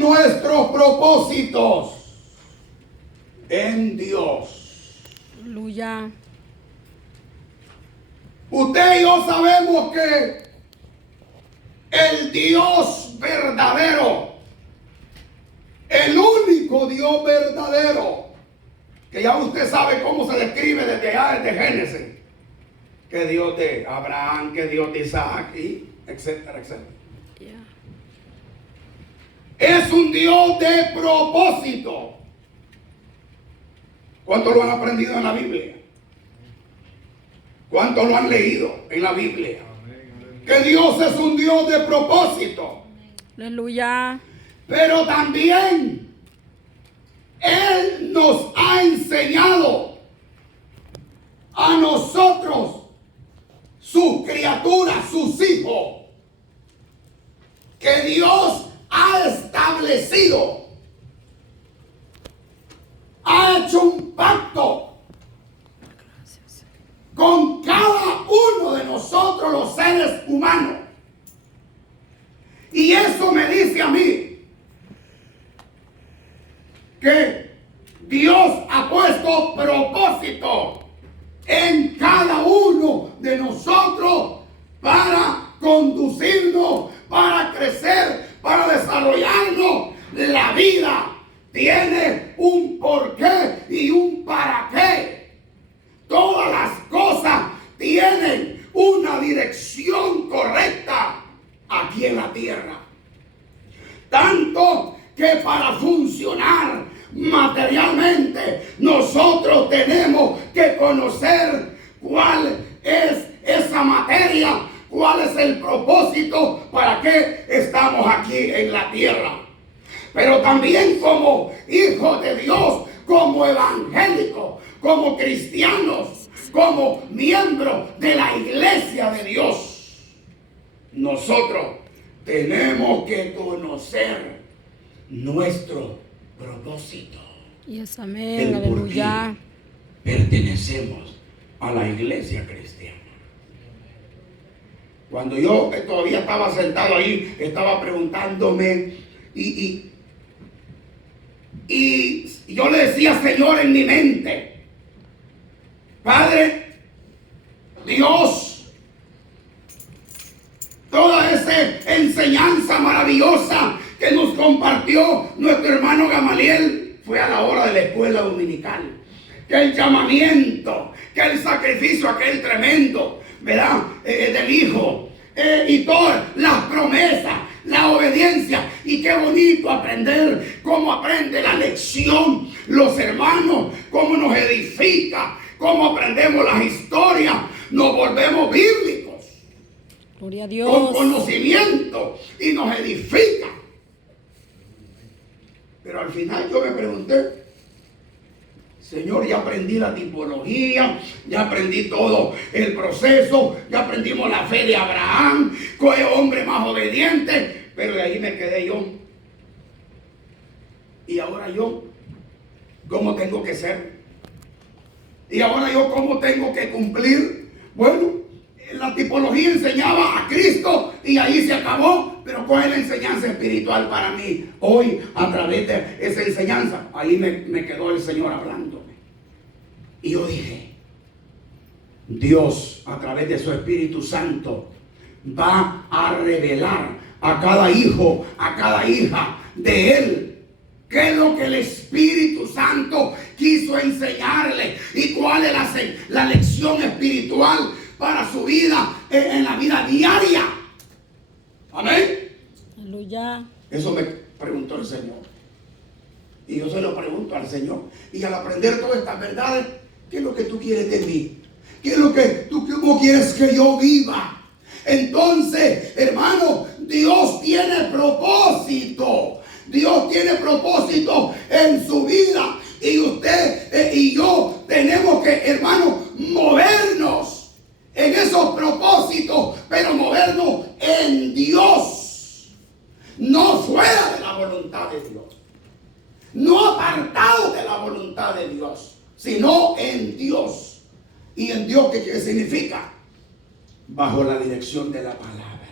en nuestros propósitos en Dios. Aleluya. Usted y yo sabemos que el Dios verdadero, el único Dios verdadero, que ya usted sabe cómo se describe desde allá, desde Génesis, que Dios de Abraham, que Dios de Isaac, y etcétera, etcétera. Es un Dios de propósito. ¿Cuántos lo han aprendido en la Biblia? ¿Cuántos lo han leído en la Biblia? Que Dios es un Dios de propósito. Aleluya. Pero también Él nos ha enseñado a nosotros, sus criaturas, sus hijos, que Dios ha establecido, ha hecho un pacto con cada uno de nosotros los seres humanos. Y eso me dice a mí que Dios ha puesto propósito en cada uno de nosotros para conducirnos, para crecer, para desarrollarnos. La vida tiene un porqué y un para qué. Todas las cosas tienen una dirección correcta aquí en la tierra. Tanto que para funcionar materialmente nosotros tenemos que conocer cuál es esa materia, cuál es el propósito, para qué estamos aquí en la tierra. Pero también como hijos de Dios, como evangélicos, como cristianos, como miembros de la iglesia de Dios, nosotros tenemos que conocer nuestro propósito. Y es amén, aleluya. Pertenecemos a la iglesia cristiana. Cuando yo todavía estaba sentado ahí, estaba preguntándome y yo le decía, Señor, en mi mente, Padre, Dios, toda esa enseñanza maravillosa que nos compartió nuestro hermano Gamaliel fue a la hora de la escuela dominical. Que el llamamiento, que el sacrificio aquel tremendo, ¿verdad? Del Hijo, y todas las promesas, la obediencia. Y qué bonito aprender cómo aprende la lección los hermanos, cómo nos edifica, cómo aprendemos las historias, nos volvemos bíblicos. Gloria a Dios. Con conocimiento y nos edifica. Pero al final yo me pregunté, Señor, ya aprendí la tipología, ya aprendí todo el proceso, ya aprendimos la fe de Abraham, que es hombre más obediente, pero de ahí me quedé yo. Y ahora yo, ¿cómo tengo que ser? Y ahora yo, ¿cómo tengo que cumplir? Bueno, la tipología enseñaba a Cristo y ahí se acabó, pero ¿cuál es la enseñanza espiritual para mí? Hoy, a través de esa enseñanza, ahí me quedó el Señor hablándome. Y yo dije, Dios, a través de su Espíritu Santo, va a revelar a cada hijo, a cada hija de Él, qué es lo que el Espíritu Santo quiso enseñarle y cuál es la lección espiritual para su vida, en la vida diaria. Amén. Aleluya. Eso me preguntó el Señor. Y yo se lo pregunto al Señor. Y al aprender todas estas verdades, ¿qué es lo que tú quieres de mí? ¿Qué es lo que tú cómo quieres que yo viva? Entonces, hermano, Dios tiene propósito. Dios tiene propósito en su vida. Y usted y yo tenemos que, hermano, movernos en esos propósitos, pero movernos en Dios, no fuera de la voluntad de Dios, no apartado de la voluntad de Dios, sino en Dios. ¿Y en Dios qué significa? Bajo la dirección de la palabra,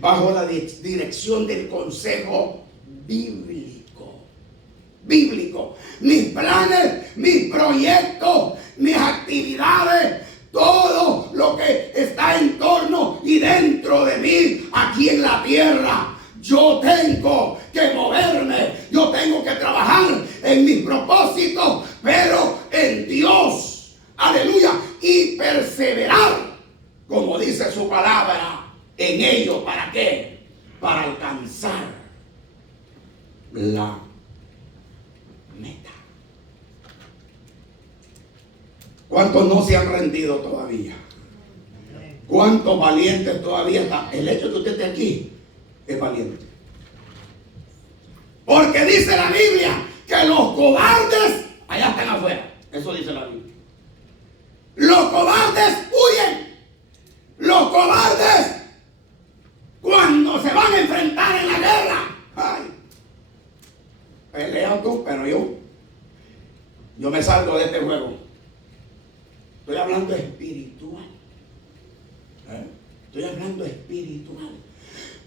bajo la dirección del consejo bíblico. bíblico. Mis planes, mis proyectos, mis actividades, todo lo que está en torno y dentro de mí aquí en la tierra. Yo tengo que moverme, yo tengo que trabajar en mis propósitos, pero en Dios. Aleluya. Y perseverar, como dice su palabra, en ello. ¿Para qué? Para alcanzar la meta. ¿Cuántos no se han rendido todavía? ¿Cuántos valientes todavía están? El hecho de que usted esté aquí es valiente. Porque dice la Biblia que los cobardes allá están afuera. Eso dice la Biblia. Los cobardes huyen. Los cobardes, cuando se van a enfrentar en la guerra, ay, pelea tú, pero yo me salgo de este juego. Estoy hablando espiritual. Estoy hablando espiritual.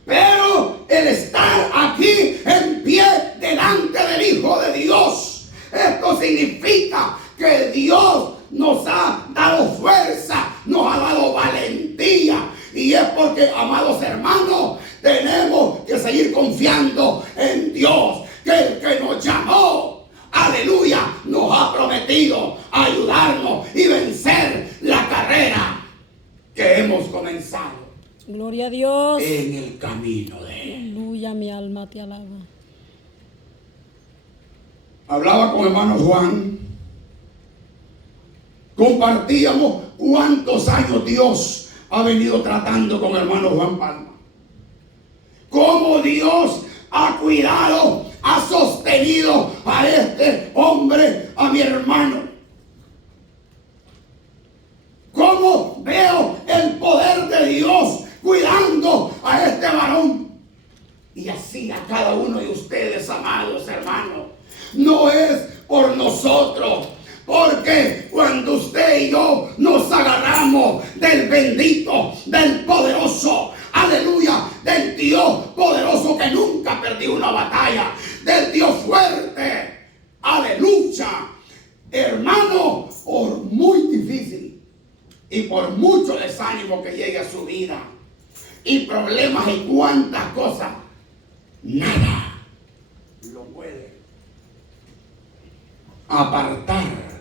Pero el estar aquí en pie delante del Hijo de Dios, esto significa que Dios nos ha dado fuerza, nos ha dado valentía. Y es porque, amados hermanos, tenemos que seguir confiando en Dios, que el que nos llamó, aleluya, nos ha prometido ayudarnos y vencer la carrera que hemos comenzado. Gloria a Dios. En el camino de Él. Aleluya, mi alma te alaba. Hablaba con hermano Juan. Compartíamos cuántos años Dios ha venido tratando con hermano Juan Palma. Cómo Dios ha cuidado, ha sostenido a este hombre, a mi hermano. Cómo veo el poder de Dios cuidando a este varón. Y así a cada uno de ustedes, amados hermanos. No es por nosotros. Porque cuando usted y yo nos agarramos del bendito, del poderoso, aleluya, del Dios poderoso que nunca perdió una batalla, del Dios fuerte, aleluya, hermano, por muy difícil y por mucho desánimo que llegue a su vida y problemas y cuantas cosas, nada lo puede apartar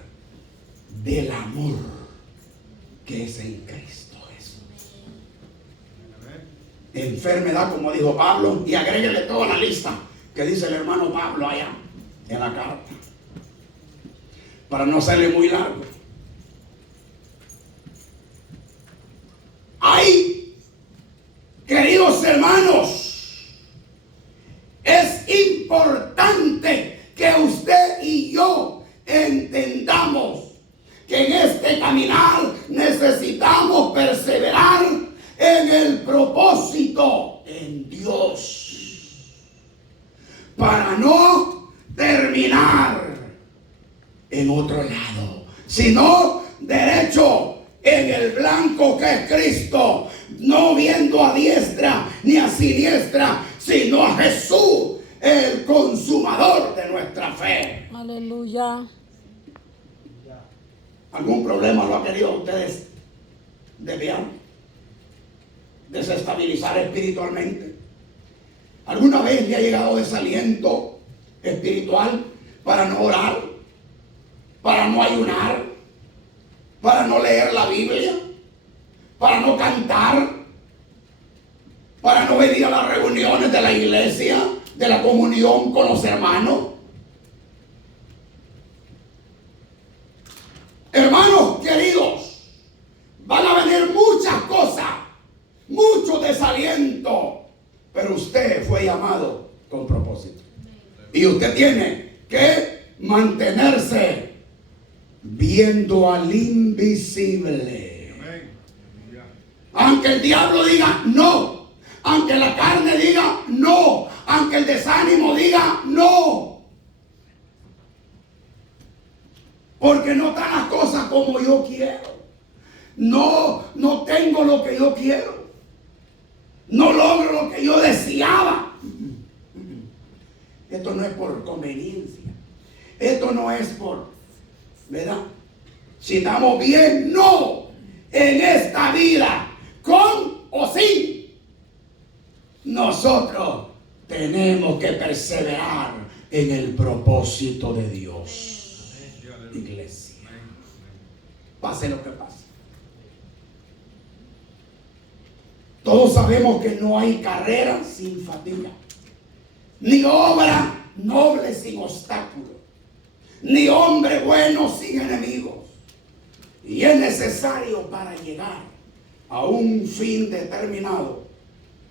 del amor que es en Cristo Jesús. Enfermedad, como dijo Pablo, y agréguele toda la lista que dice el hermano Pablo allá en la carta, para no hacerle muy largo. Ahí, queridos hermanos, es importante que usted y yo entendamos que en este caminar necesitamos perseverar en el propósito en Dios, para no terminar en otro lado, sino derecho en el blanco que es Cristo, no viendo a diestra ni a siniestra, sino a Jesús, el consumador de nuestra fe. Aleluya. ¿Algún problema lo ha querido ustedes desestabilizar espiritualmente? ¿Alguna vez le ha llegado desaliento espiritual para no orar, para no ayunar, para no leer la Biblia, para no cantar, para no venir a las reuniones de la iglesia, de la comunión con los hermanos? Hermanos queridos, van a venir muchas cosas, mucho desaliento, pero usted fue llamado con propósito. Y usted tiene que mantenerse viendo al invisible. Aunque el diablo diga no, aunque la carne diga no, aunque el desánimo diga no. Porque no están las cosas como yo quiero. No tengo lo que yo quiero. No logro lo que yo deseaba. Esto no es por conveniencia. Esto no es por, ¿verdad? Si estamos bien, no. En esta vida, con o sin, nosotros tenemos que perseverar en el propósito de Dios. Iglesia, pase lo que pase. Todos sabemos que no hay carrera sin fatiga, ni obra noble sin obstáculos, ni hombre bueno sin enemigos. Y es necesario para llegar a un fin determinado,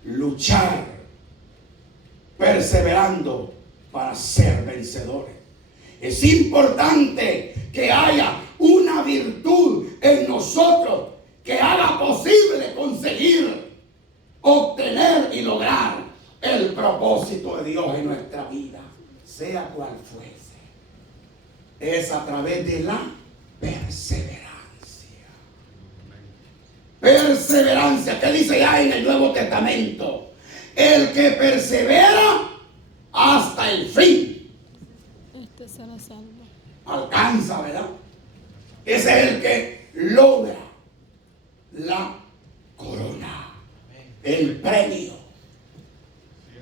luchar, perseverando para ser vencedores. Es importante que haya una virtud en nosotros que haga posible conseguir, obtener y lograr el propósito de Dios en nuestra vida, sea cual fuese. Es a través de la perseverancia. Perseverancia, ¿qué dice ya en el Nuevo Testamento? El que persevera hasta el fin, este será salvo. alcanza, ¿verdad? Ese es el que logra la corona, el premio.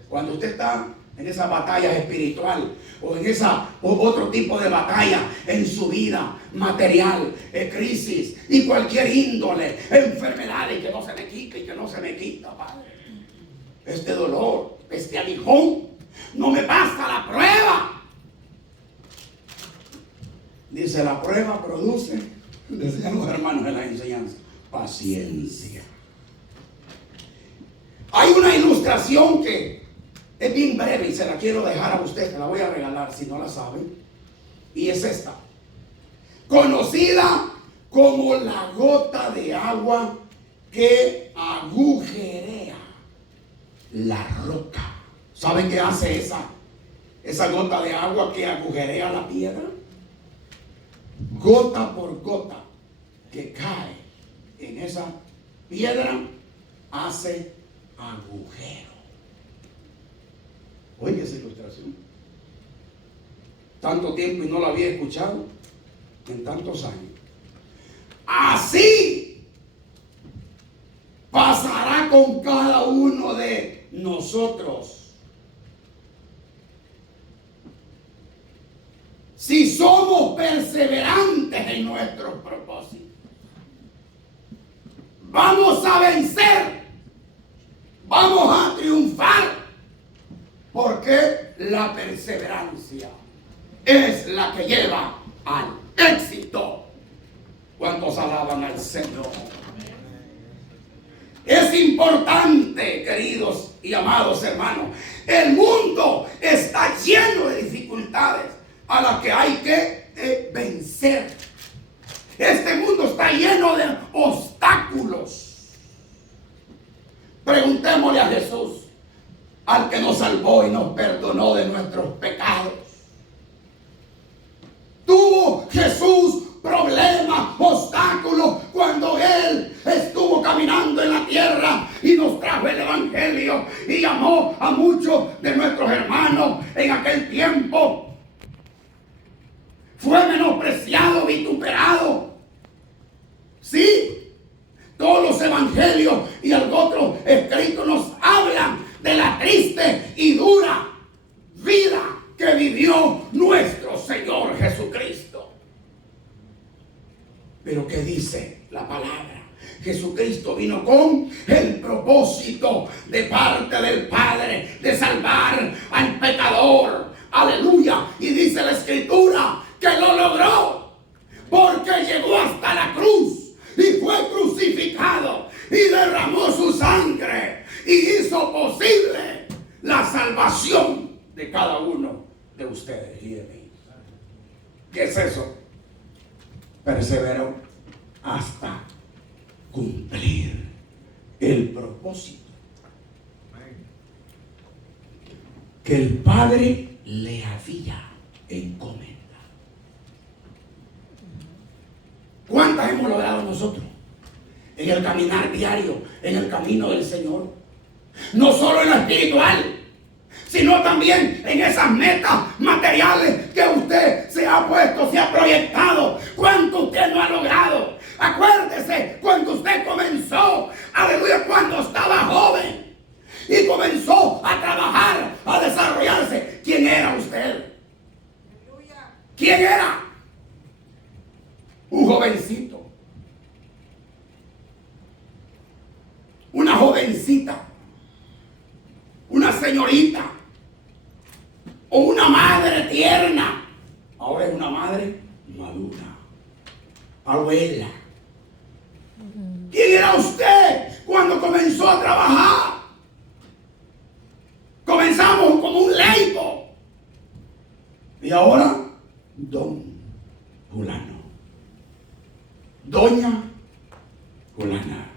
Cuando usted está en esa batalla espiritual o en esa o otro tipo de batalla en su vida material, crisis y cualquier índole, enfermedades que no se me quita y que no se me quita, Padre. Este dolor, este aguijón, no me pasa la prueba. Dice, la prueba produce, decían los hermanos en la enseñanza, paciencia. Hay una ilustración que es bien breve y se la quiero dejar a usted, se la voy a regalar si no la saben. Y es esta, conocida como la gota de agua que agujerea la roca. ¿Saben qué hace esa gota de agua que agujerea la piedra? Gota por gota que cae en esa piedra hace agujero. Oye esa ilustración. Tanto tiempo y no la había escuchado en tantos años. Así pasará con cada uno de nosotros. Si somos perseverantes en nuestros propósitos, vamos a vencer, vamos a triunfar, porque la perseverancia es la que lleva al éxito. ¿Cuántos alaban al Señor? Es importante, queridos y amados hermanos, el mundo está lleno de dificultades a las que hay que vencer. Este mundo está lleno de obstáculos. Preguntémosle a Jesús, al que nos salvó y nos perdonó de nuestros pecados. ¿Tuvo Jesús problemas, obstáculos cuando Él estuvo caminando en la tierra y nos trajo el Evangelio y llamó a muchos de nuestros hermanos en aquel tiempo? Fue menospreciado, vituperado. Sí, todos los evangelios y otros escritos nos hablan de la triste y dura vida que vivió nuestro Señor Jesucristo. Pero ¿qué dice la palabra? Jesucristo vino con el propósito de parte del Padre de salvar al pecador. Aleluya. Y dice la Escritura que lo logró, porque llegó hasta la cruz y fue crucificado y derramó su sangre y hizo posible la salvación de cada uno de ustedes y de mí. ¿Qué es eso? Perseveró hasta cumplir el propósito que el Padre le había encomendado. ¿Cuántas hemos logrado nosotros en el caminar diario, en el camino del Señor? No solo en lo espiritual, sino también en esas metas materiales que usted se esto se ha proyectado, cuánto usted no ha logrado. Acuérdese cuando usted comenzó, aleluya, cuando estaba joven y comenzó a trabajar, a desarrollarse. ¿Quién era usted? ¿Quién era? Un jovencito, una jovencita, una señorita o una madre tierna. Ahora es una madre madura, abuela. ¿Quién era usted cuando comenzó a trabajar? Comenzamos como un leipo y ahora don fulano, doña fulana.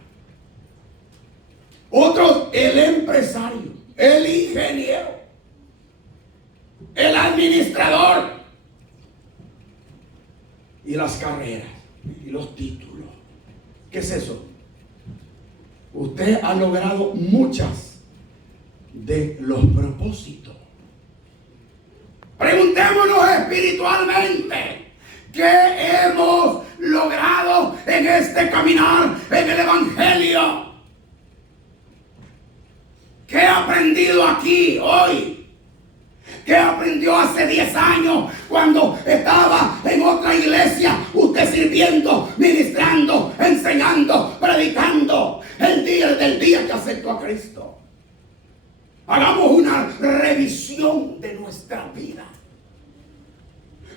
Otros, el empresario, el ingeniero, el administrador, y las carreras y los títulos. ¿Qué es eso? Usted ha logrado muchas de los propósitos. Preguntémonos espiritualmente, ¿qué hemos logrado en este caminar en el Evangelio? ¿Qué he aprendido aquí hoy? ¿Qué aprendió hace 10 años cuando estaba en otra iglesia? Usted sirviendo, ministrando, enseñando, predicando. El día del día que aceptó a Cristo. Hagamos una revisión de nuestra vida.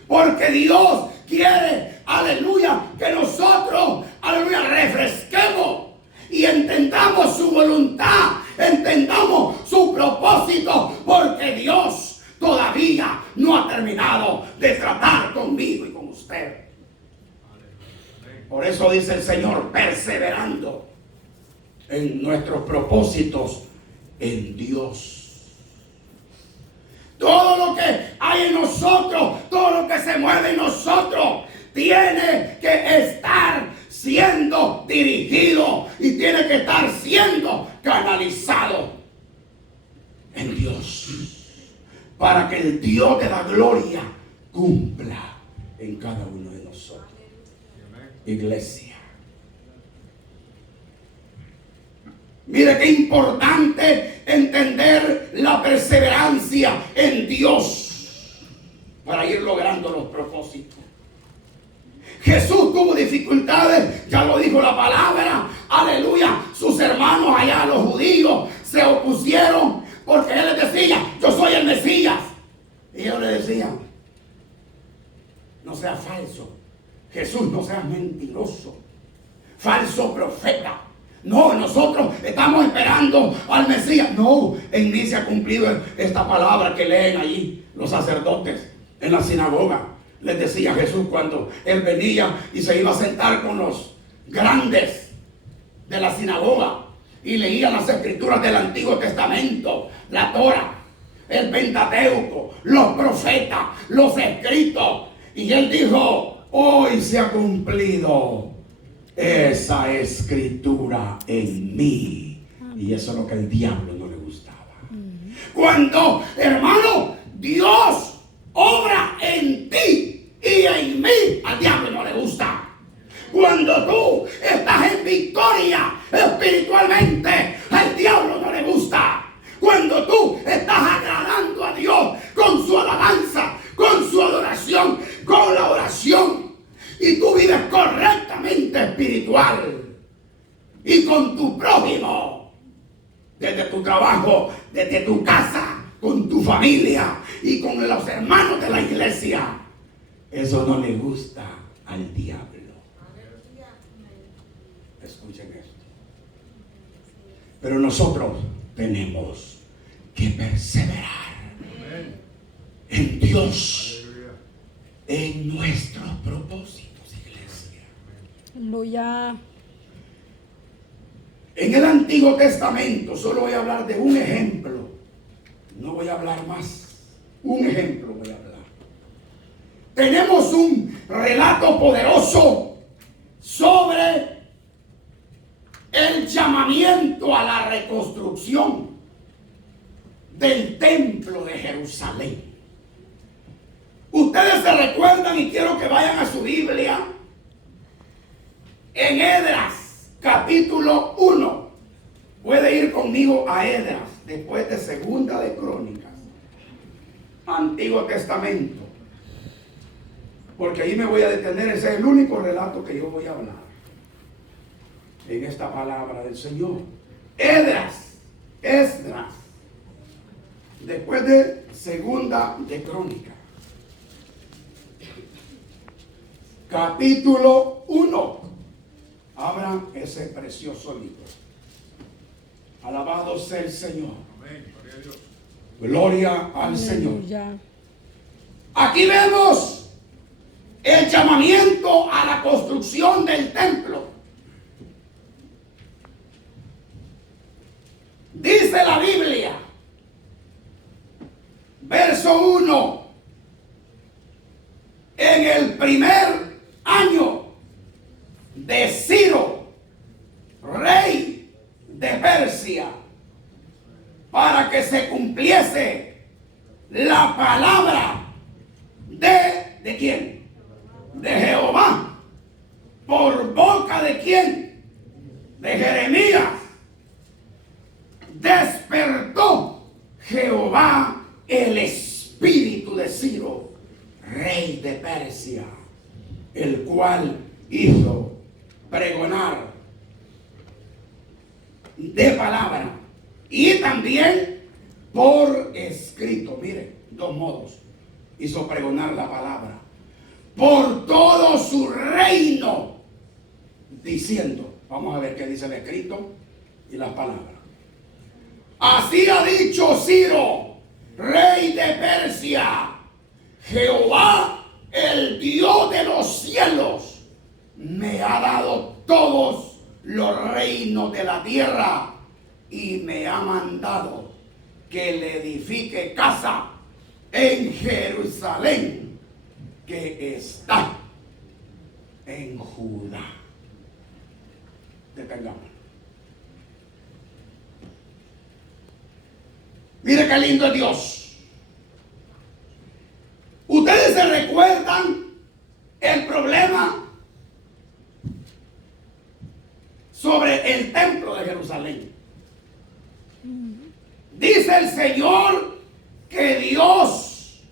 Porque Dios quiere, aleluya, que nosotros, aleluya, refresquemos y entendamos su voluntad, entendamos su propósito, porque Dios todavía no ha terminado de tratar conmigo y con usted. Por eso dice el Señor, perseverando en nuestros propósitos en Dios. Todo lo que hay en nosotros, todo lo que se mueve en nosotros, tiene que estar siendo dirigido y tiene que estar siendo canalizado en Dios, para que el Dios de la gloria cumpla en cada uno de nosotros. Iglesia, mire qué importante entender la perseverancia en Dios para ir logrando los propósitos. Jesús tuvo dificultades, ya lo dijo la palabra, aleluya. Sus hermanos allá, los judíos, se opusieron porque él les decía, yo soy el Mesías. Y ellos le decían, no seas falso, Jesús, no seas mentiroso, falso profeta. No, nosotros estamos esperando al Mesías. No, en mí se ha cumplido esta palabra que leen allí los sacerdotes en la sinagoga. Les decía Jesús cuando él venía y se iba a sentar con los grandes de la sinagoga y leía las escrituras del Antiguo Testamento, la Torah, el Pentateuco, los profetas, los escritos. Y él dijo, hoy se ha cumplido esa escritura en mí. Y eso es lo que al diablo no le gustaba. Cuando, hermano, Dios obra en ti y en mí, al diablo no le gusta. Cuando tú estás en victoria espiritualmente, al diablo no le gusta. Cuando tú estás agradando a Dios con su alabanza, con su adoración, con la oración, y tú vives correctamente espiritual y con tu prójimo, desde tu trabajo, desde tu casa, con tu familia y con los hermanos de la iglesia, eso no le gusta al diablo. Escuchen esto. Pero nosotros tenemos que perseverar en Dios, en nuestros propósitos, iglesia. Aleluya. En el Antiguo Testamento solo voy a hablar de un ejemplo. No voy a hablar más. Un ejemplo voy a hablar. Tenemos un relato poderoso sobre el llamamiento a la reconstrucción del templo de Jerusalén. Ustedes se recuerdan abran y quiero que vayan a su Biblia en Esdras, capítulo 1. Puede ir conmigo a Esdras, después de Segunda de Crónicas, Antiguo Testamento, porque ahí me voy a detener. Ese es el único relato que yo voy a hablar en esta palabra del Señor. Esdras, después de Segunda de Crónicas, capítulo 1. Abran ese precioso libro. Alabado sea el Señor. Amén. Gloria a Dios. Gloria al Señor. Aleluya. Aquí vemos el llamamiento a la construcción del templo. Dice la Biblia, verso 1, en el primer año de Ciro, rey de Persia, para que se cumpliese la palabra ¿de quién? De Jehová. ¿Por boca de quién? De Jeremías. Despertó Jehová el espíritu de Ciro, rey de Persia, el cual hizo pregonar de palabra y también por escrito. Mire, dos modos hizo pregonar la palabra por todo su reino, diciendo, vamos a ver qué dice el escrito y las palabras. Así ha dicho Ciro, rey de Persia: Jehová, el Dios de los cielos, me ha dado todos los reinos de la tierra y me ha mandado que le edifique casa en Jerusalén, que está en Judá. Detengamos. Mire qué lindo es Dios. Ustedes se recuerdan el problema sobre el templo de Jerusalén. Dice el Señor que Dios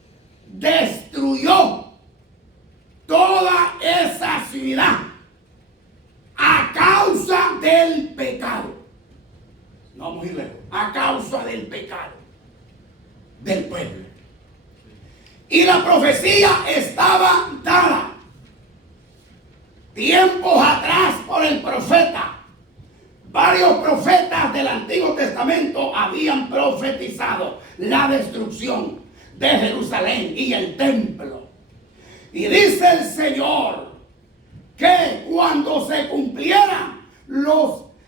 destruyó toda esa ciudad a causa del pecado. No vamos a ir lejos. A causa del pecado del pueblo. Y la profecía estaba dada tiempos atrás por el profeta. Varios profetas del Antiguo Testamento habían profetizado la destrucción de Jerusalén y el templo. Y dice el Señor que cuando se cumpliera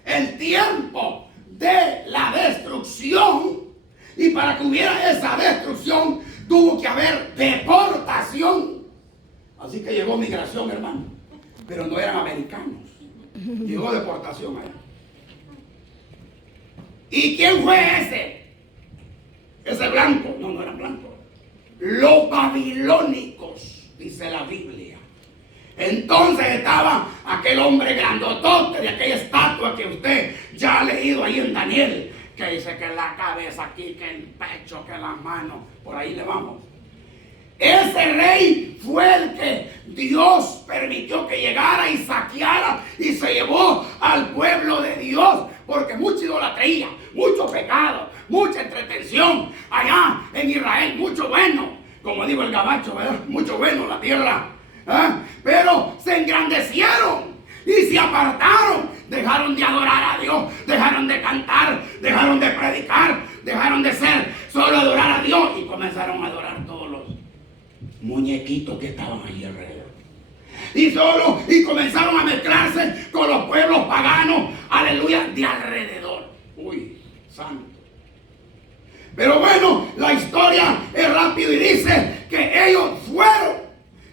el tiempo de la destrucción, y para que hubiera esa destrucción tuvo que haber deportación. Así que llegó migración, hermano, pero no eran americanos. Llegó deportación allá. ¿Y quién fue ese? Ese blanco. No eran blancos. Los babilónicos, dice la Biblia. Entonces estaba aquel hombre grandotote de aquella estatua que usted ya ha leído ahí en Daniel, que dice que la cabeza aquí, que el pecho, que las manos, por ahí le vamos. Ese rey fue el que Dios permitió que llegara y saqueara y se llevó al pueblo de Dios, porque mucha idolatría, mucho pecado, mucha entretención allá en Israel, mucho bueno, como digo el gabacho, ¿verdad? Mucho bueno la tierra, ¿eh? Pero se engrandecieron y se apartaron, dejaron de adorar a Dios, dejaron de cantar, dejaron de predicar, dejaron de ser solo adorar a Dios y comenzaron a adorar todos los muñequitos que estaban ahí alrededor. Y comenzaron a mezclarse con los pueblos paganos, aleluya, de alrededor. Uy, santo. Pero bueno, la historia es rápido y dice que ellos fueron,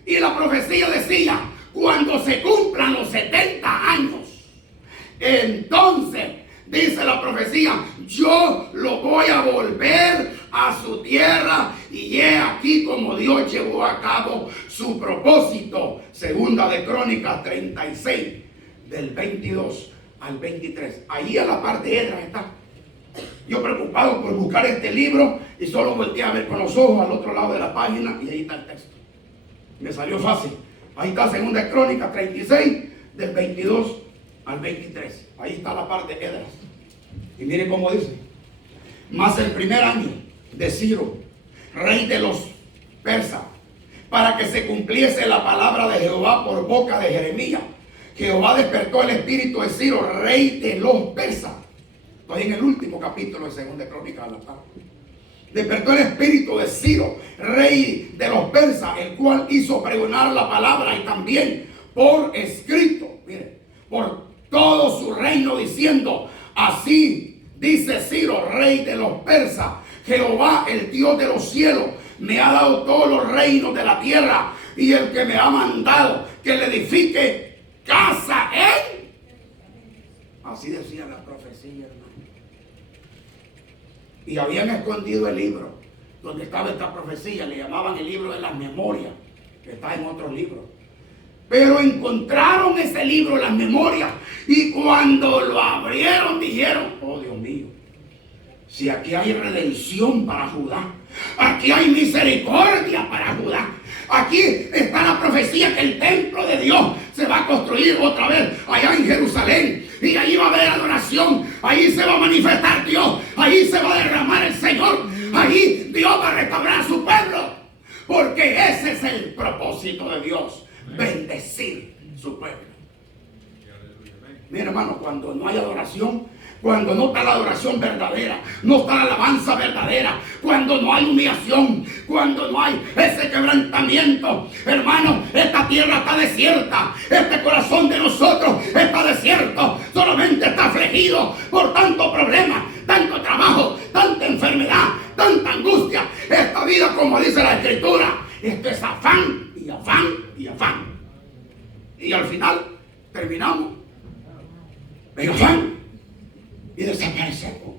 y la profecía decía, cuando se cumplan los 70 años, entonces, dice la profecía, yo lo voy a volver a su tierra, y he aquí como Dios llevó a cabo su propósito. Segunda de Crónicas 36, del 22 al 23. Ahí a la par de Esdras está. Yo preocupado por buscar este libro y solo volteé a ver con los ojos al otro lado de la página y ahí está el texto. Me salió fácil. Ahí está Segunda de Crónicas 36, del 22 al 23. Ahí está la parte de Esdras. Y mire cómo dice: mas el primer año de Ciro, rey de los persas, para que se cumpliese la palabra de Jehová por boca de Jeremías, Jehová despertó el espíritu de Ciro, rey de los persas. Estoy en el último capítulo de Segunda de Crónicas a la tarde. Despertó el espíritu de Ciro, rey de los persas, el cual hizo pregonar la palabra y también por escrito, mire, por todo su reino, diciendo: así dice Ciro, rey de los persas, Jehová, el Dios de los cielos, me ha dado todos los reinos de la tierra, y el que me ha mandado que le edifique casa en... Así decía la profecía, hermano. Y habían escondido el libro donde estaba esta profecía, le llamaban el libro de las memorias, que está en otros libros. Pero encontraron ese libro, las memorias, y cuando lo abrieron dijeron: oh Dios mío, si aquí hay redención para Judá, aquí hay misericordia para Judá, aquí está la profecía que el templo de Dios se va a construir otra vez allá en Jerusalén, y ahí va a haber adoración, ahí se va a manifestar Dios, ahí se va a derramar el Señor, ahí Dios va a restaurar a su pueblo, porque ese es el propósito de Dios, bendecir su pueblo. Mira, hermano, cuando no hay adoración, cuando no está la adoración verdadera, no está la alabanza verdadera, cuando no hay humillación, cuando no hay ese quebrantamiento, hermano, esta tierra está desierta, este corazón de nosotros está desierto, solamente está afligido por tanto problema, tanto trabajo, tanta enfermedad, tanta angustia. Esta vida, como dice la Escritura, esto es afán y afán y afán, y al final terminamos en afán y desaparecemos.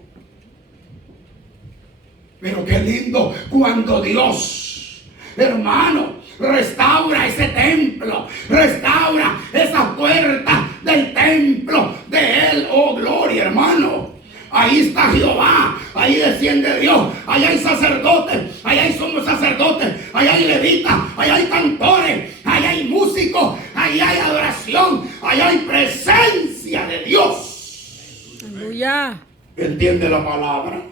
Pero qué lindo cuando Dios, hermano, restaura ese templo, restaura esa puerta del templo de Él. Oh, gloria, hermano. Ahí está Jehová, ahí desciende Dios, allá hay sacerdotes, allá hay sumos sacerdotes, allá hay levitas, allá hay cantores, allá hay músicos, allá hay adoración, allá hay presencia de Dios. Aleluya. ¿Entiende la palabra?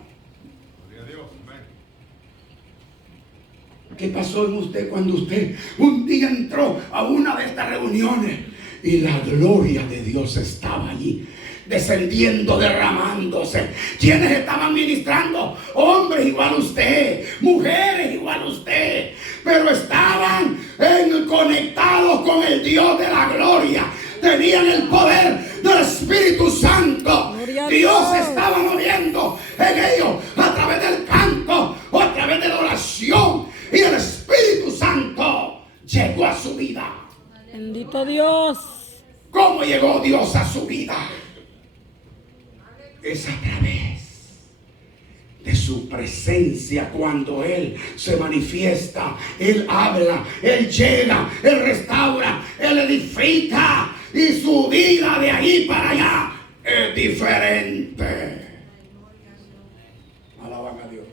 ¿Qué pasó en usted cuando usted un día entró a una de estas reuniones y la gloria de Dios estaba allí, descendiendo, derramándose? ¿Quiénes estaban ministrando? Hombres igual a usted, mujeres igual a usted, pero estaban conectados con el Dios de la gloria. Tenían el poder del Espíritu Santo. Dios estaba moviendo en ellos a través del canto o a través de la oración, y el Espíritu Santo llegó a su vida. Bendito Dios. ¿Cómo llegó Dios a su vida? Es a través de su presencia. Cuando Él se manifiesta, Él habla, Él llega, Él restaura, Él edifica, y su vida de ahí para allá es diferente. Alaban a Dios.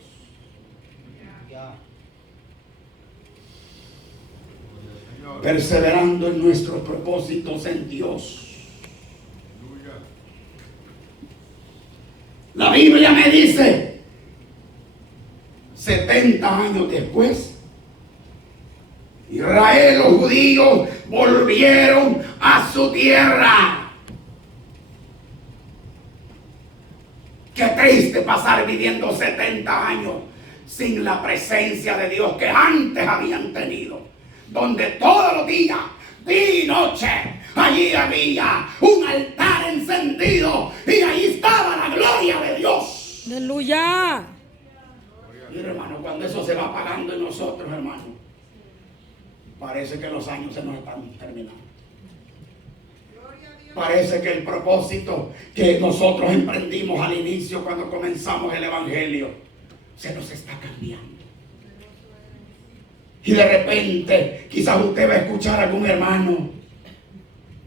Perseverando en nuestros propósitos en Dios. La Biblia me dice, 70 años después, Israel, los judíos, volvieron a su tierra. Qué triste pasar viviendo 70 años sin la presencia de Dios que antes habían tenido, donde todos los días, día y noche, allí había un altar encendido y ahí estaba la gloria de Dios. Aleluya. Mira, hermano, cuando eso se va apagando en nosotros, hermano, parece que los años se nos están terminando. Parece que el propósito que nosotros emprendimos al inicio, cuando comenzamos el Evangelio, se nos está cambiando. Y de repente, quizás usted va a escuchar a algún hermano: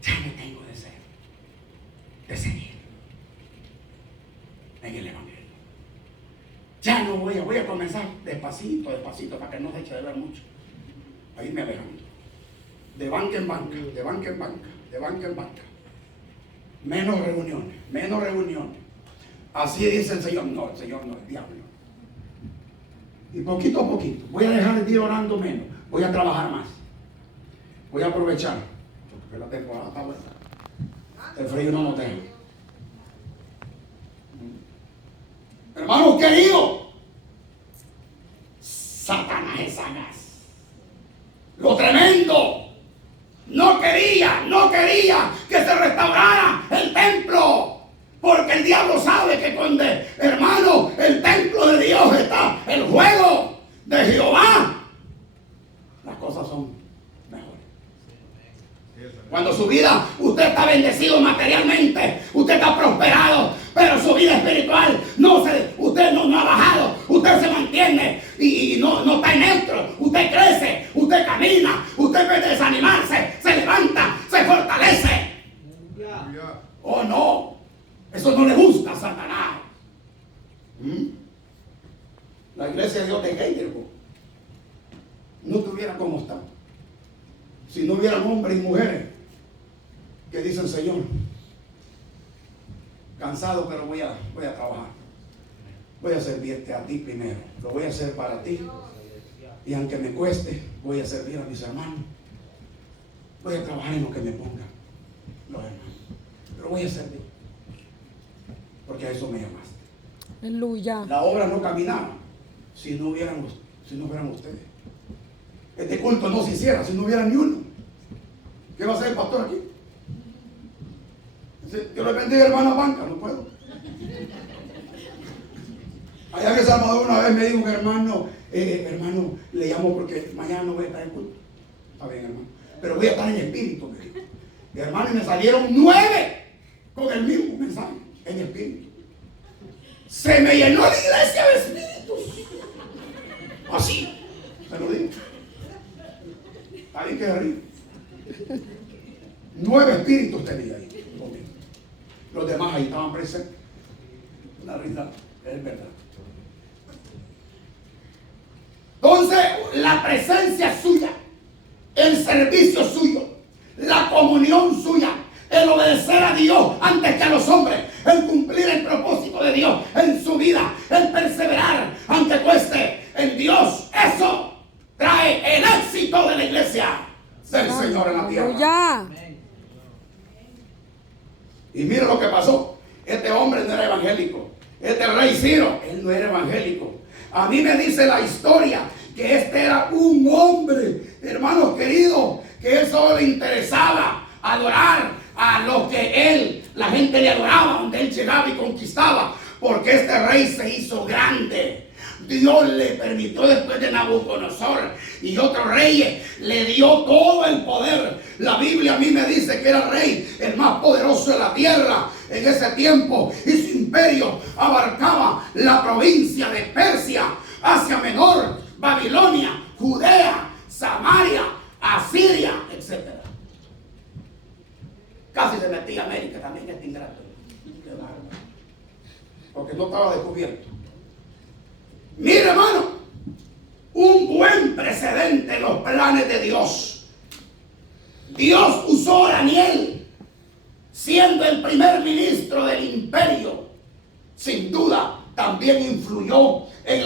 ya no tengo deseo de seguir en el Evangelio. Ya no voy a comenzar despacito, para que no se eche de ver mucho. Ahí me alejan. De banca en banca, de banca en banca, de banca en banca. Menos reuniones. Así dice el Señor. No, el Señor no, el diablo. Y poquito a poquito, voy a dejar de ir orando menos. Voy a trabajar más. Voy a aprovechar, porque la temporada está buena. El frío no nos deja. Hermanos queridos, Satanás es sagaz. Lo tremendo. No quería que se restaurara el templo. Porque el diablo sabe que cuando, hermano, el templo de Dios está, el juego de Jehová, las cosas son mejores. Cuando su vida, usted está bendecido materialmente, usted está prosperado, pero su vida espiritual usted no ha bajado, usted se mantiene y no está neutro, usted crece, usted camina, usted puede desanimarse, se levanta, se fortalece. Oh no, eso no le gusta a Satanás. La iglesia de Dios de Heidelberg no estuviera como está si no hubieran hombres y mujeres que dicen: Señor, cansado, pero voy a trabajar. Voy a servirte a ti primero. Lo voy a hacer para ti. Y aunque me cueste, voy a servir a mis hermanos. Voy a trabajar en lo que me pongan los hermanos. Pero voy a servir. Porque a eso me llamaste. Aleluya. La obra no caminaba si no fueran ustedes. Este culto no se hiciera si no hubiera ni uno. ¿Qué va a hacer el pastor aquí? Yo le bendiga, hermana Banca, no puedo. Allá en Salvador una vez me dijo un hermano, le llamo porque mañana no voy a estar en culto. Está bien, hermano. Pero voy a estar en espíritu, me dijo. Y hermano, y me salieron 9 con el mismo mensaje, en espíritu. Se me llenó la iglesia de espíritus. Así, se lo digo. Está bien que de arriba. 9 espíritus tenía ahí conmigo. Los demás ahí estaban presentes. La risa es verdad. Entonces, la presencia suya, el servicio suyo, la comunión suya, el obedecer a Dios antes que a los hombres, el cumplir el propósito de Dios en su vida, el perseverar aunque cueste en Dios, eso trae el éxito de la iglesia del Señor en la tierra. Aleluya. Y mira lo que pasó. Este hombre no era evangélico. Este rey Ciro, él no era evangélico. A mí me dice la historia que este era un hombre, hermanos queridos, que él solo le interesaba adorar a lo que la gente le adoraba, donde él llegaba y conquistaba, porque este rey se hizo grande. Dios le permitió después de Nabucodonosor y otros reyes, le dio todo el poder. La Biblia a mí me dice que era el rey, el más poderoso de la tierra en ese tiempo, y su imperio abarcaba la provincia de Persia, Asia Menor, Babilonia, Judea, Samaria, Asiria, etc. Casi se metía a América también, este ingrato. Qué bárbaro. Porque no estaba descubierto. Mire, hermano, un buen precedente en los planes de Dios. Dios usó a Daniel, siendo el primer ministro del imperio. Sin duda, también influyó en